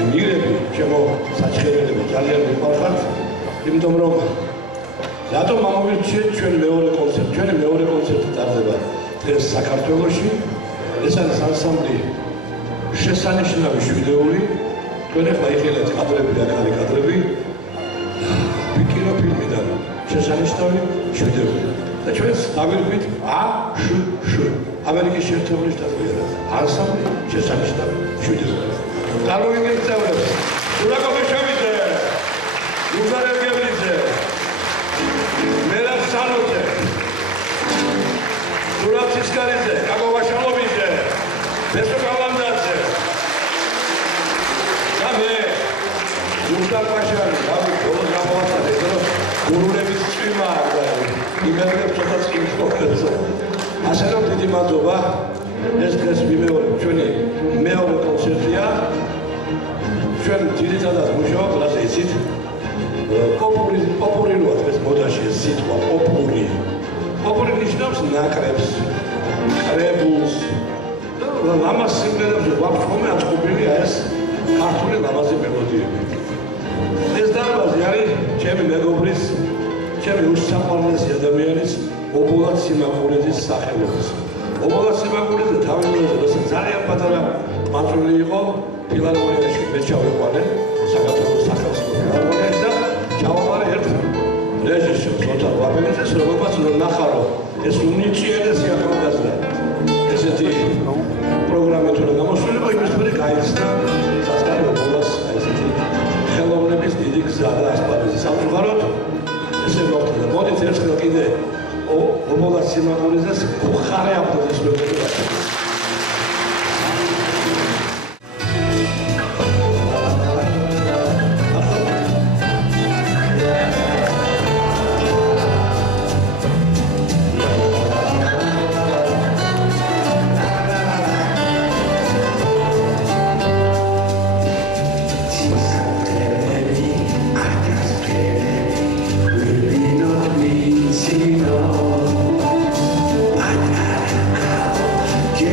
გმირები, ჩემო საჩხერელები ძალიან მიყვარხართ, იმიტომ რომ რატომ ამოვირჩიეთ ჩვენ მეორე კონცერტი? ჩვენი მეორე კონცერტი ტარდება დღეს საქართველოში. ეს არის ანსამბლი შესანიშნავი შვიდეული. თქვენ ახლა იხილეთ კადრები და ახალი კადრები. კინოფილმიდან შესანიშნავი შვიდეული. და ჩვენს დავირქვით აშშ ამერიკის შეერთებული შტატები ანსამბლი შესანიშნავი შვიდეული. წარმოგიდგენთ წევრებს ურაკოშევიძე, ლუზარელ გებრიძე, მერაბ სალოძე, სურაბ ცისკარიძე, კაკობა შალობიძე, ბესო კალანდაძე და მე ლუზარ პაშარი, დავით ბოლოს გამოვასწრე, რომ გურულების წვიმა და იმედებს ცოტა წვიმს მოხდეს. ასე რომ დიდი მადლობა. ეს დღეს მიმეორებ ჩვენი მეორე კონცერტია. ჩვენ ძირითადად მუშაობთ, რაზე იცით, პოპულარულად დღეს მოდაში ეს სიტყვა პოპული. პოპული ნიშნავს ნაკრებს, კრებულს. და ლამაზ სიმღერებზე ვაფშობ აწყობილია ეს ქართული ლამაზი მელოდიები. ეს დარბაზი არის ჩემი მეგობრის, ჩემი უსაყვარლესი ადამიანის ობოლატ სიმაკურიძის სახელობის. ობოლატ სიმაკურიძე თავისუფლად როცა ძალიან პატარა მაწვილი იყო ფილარმონიაში მე ჩავიყვანე საქართველოს სახელმწიფო ფილარმონიაში და ჩავაბარე ერთ რეჟისორს ოთარ ვაბელაძეს, რომელმაც ნახარო ეს უნიჭიერესი ახალგაზრდა ესეთი პროგრამით უნდა გამოსულიყო, იმის მერე გაიცნა სასწავლო ობოლატს ესეთი ხელოვნების დიდი გზა და ასპარეზი სამწუხაროდ ესე მოხდა. მოდით ერთხელ კიდე ობოლატ სიმაკურიძეს ხარე აფროდეს მეგობრებო. Get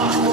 Am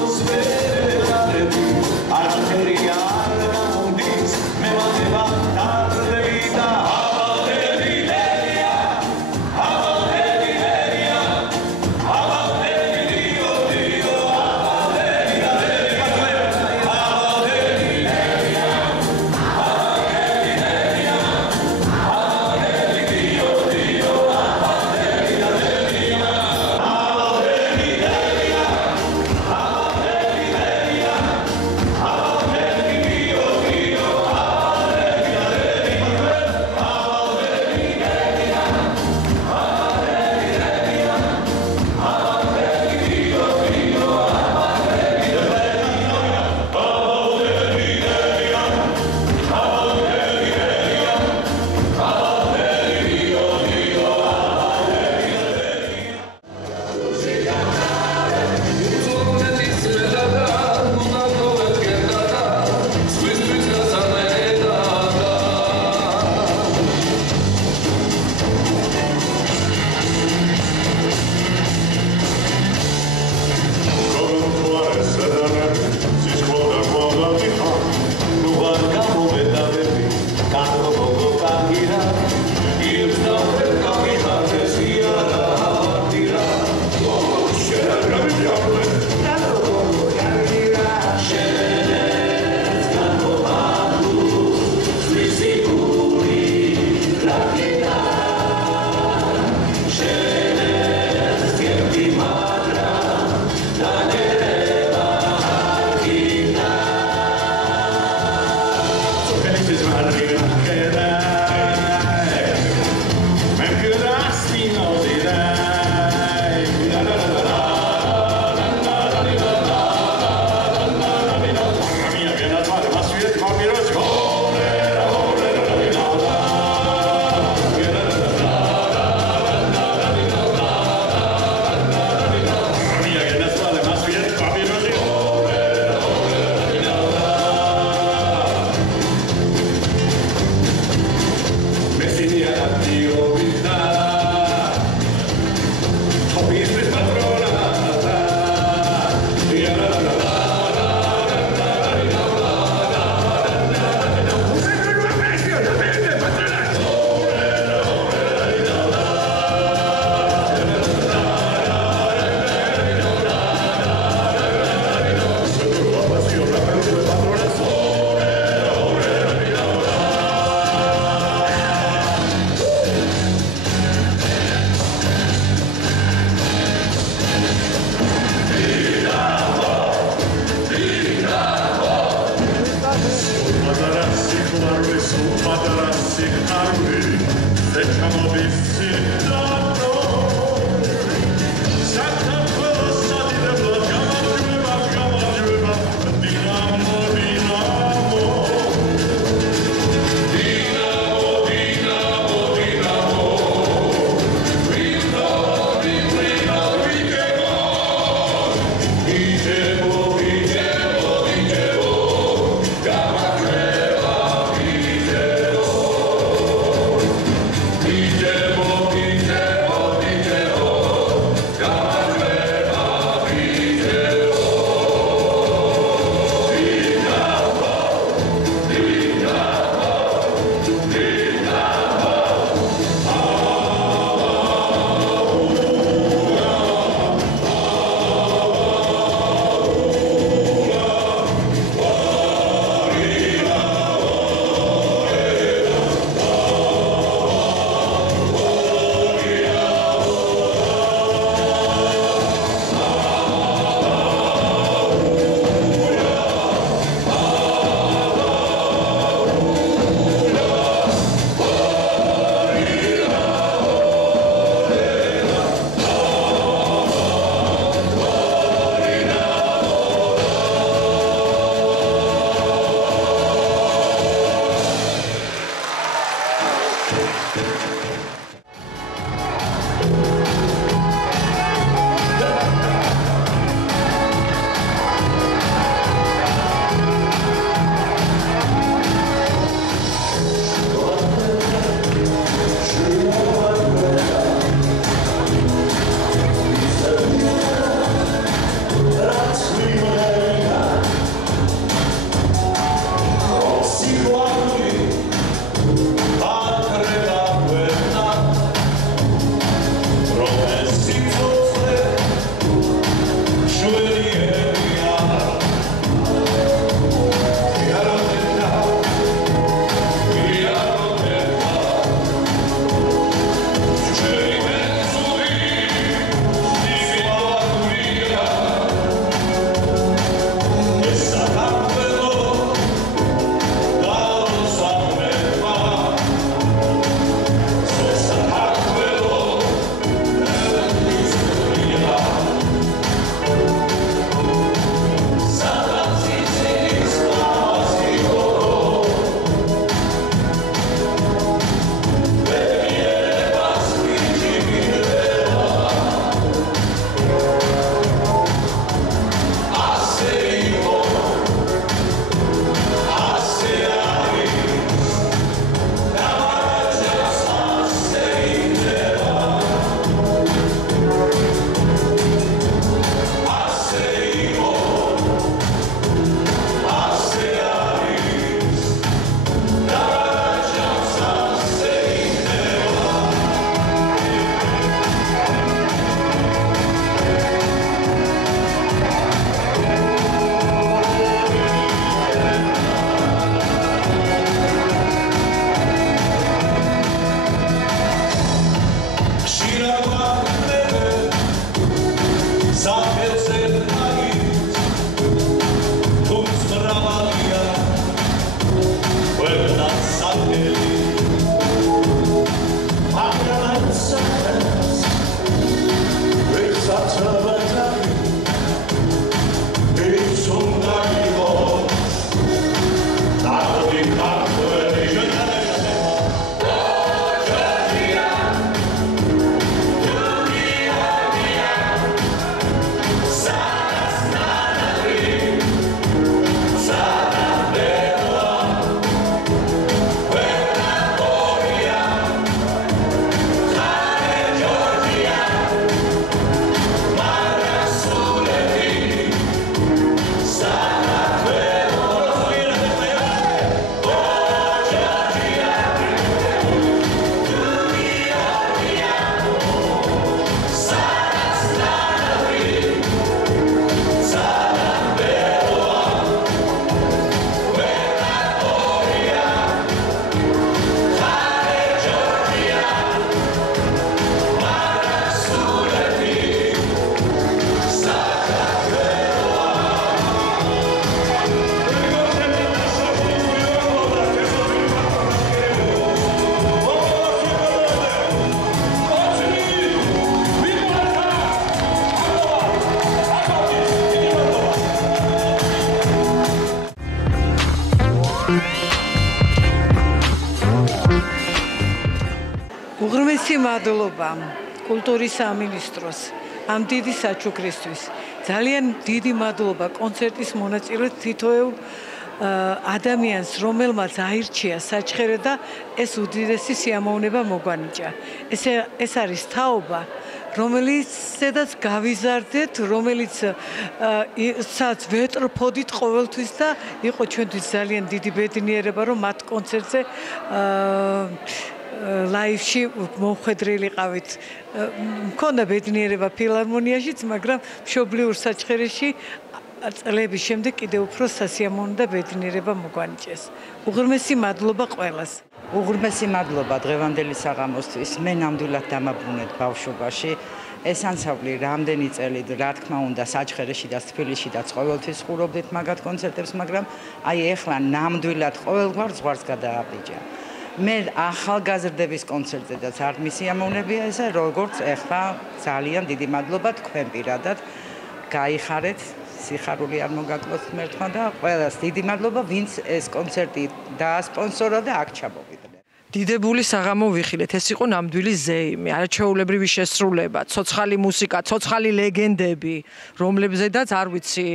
მადლობა კულტურის სამინისტროს ამ დიდი საჩუქრისთვის. ძალიან დიდი მადლობა კონცერტის მონაწილედ თითოეულ ადამიანს, რომელმაც აირჩია საჩხერე და ეს უდიდესი სიამოვნება მოგვანიჭა. ეს არის თაობა, რომელიცაც გავიზარდეთ, რომელიცაც ვეტრფოდით ყოველთვის და იყო ჩვენთვის ძალიან დიდი ბედნიერება, რომ მათ კონცერტზე ლაივში მომხედრილიყავით. მქონდა ბედნიერება ფილარმონიაშიც, მაგრამ მშობლიურ საჩხერეში წლების შემდეგ კიდევ უფრო სასიამოვნო და ბედნიერება მოგვანიჭეს. უღრმესი მადლობა ყველას. უღრმესი მადლობა დღევანდელი საღამოსთვის. მე ნამდვილად დამაბრუნეთ ბავშვობაში. ეს ანსამბლი რამდენი წელი, რა თქმა უნდა, საჩხერეში და თბილისში და ყოველთვის ხურობდით მაგათ კონცერტებს, მაგრამ აი ეხლა ნამდვილად ყოველგვარ ზღვარს გადააბიჯა. მე ახალგაზრდების კონცერტზედაც არ მისიამოვნებია ესე, როგორც ეხლა ძალიან დიდი მადლობა თქვენ პირადად გაიხარეთ. სიხარული არ მოგაკლოთ ღმერთმა და ყველას დიდი მადლობა, ვინც ეს კონცერტი დაასპონსორა და აქ ჩამოვიდნენ. დიდებული საღამო ვიხილეთ. ეს იყო ნამდვილი ზეიმი, არაჩვეულებრივი შესრულება, ცოცხალი მუსიკა, ცოცხალი ლეგენდები, რომლებზედაც არ ვიცი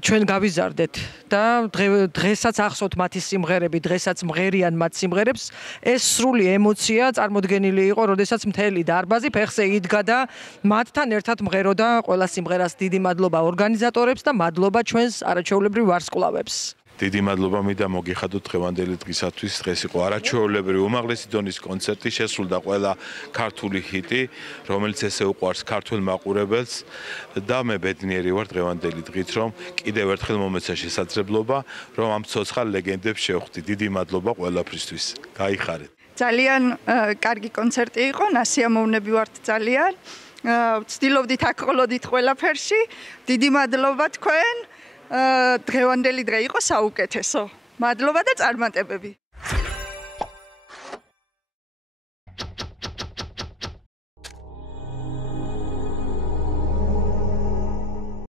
ჩვენ გავიზარდეთ და დღესაც ახსოვთ მათი სიმღერები, დღესაც მღერიან მათ სიმღერებს. ეს სრული ემოცია წარმოდგენილი იყო, როდესაც მთელი დარბაზი ფეხზე იდგა და მათთან ერთად მღეროდა ყველა სიმღერას. დიდი მადლობა ორგანიზატორებს და მადლობა ჩვენს არაჩვეულებრივ ვარსკვლავებს. დიდი მადლობა მინდა მოგიხადოთ დღევანდელი დღისათვის. დღეს იყო არაჩვეულებრივი უმაღლესი დონის კონცერტი, შესრულდა ყველა ქართული ჰიტი, რომელიც ესე უყვარს ქართულ მაყურებელს და მე ბედნიერი ვარ დღევანდელი დღით, რომ კიდევ ერთხელ მომეცა შესაძლებლობა, რომ ამ ცოცხალ ლეგენდებს შევხვდი. დიდი მადლობა ყველაფრისთვის. გაიხარეთ. ძალიან კარგი კონცერტი იყო, ნასიამოვნები ვართ ძალიან. ვცდილობდით აკოლოდით ყველაფერში. დიდი მადლობა თქვენ. დღევანდელი დღე იყო საუკეთესო. მადლობა და წარმატებები.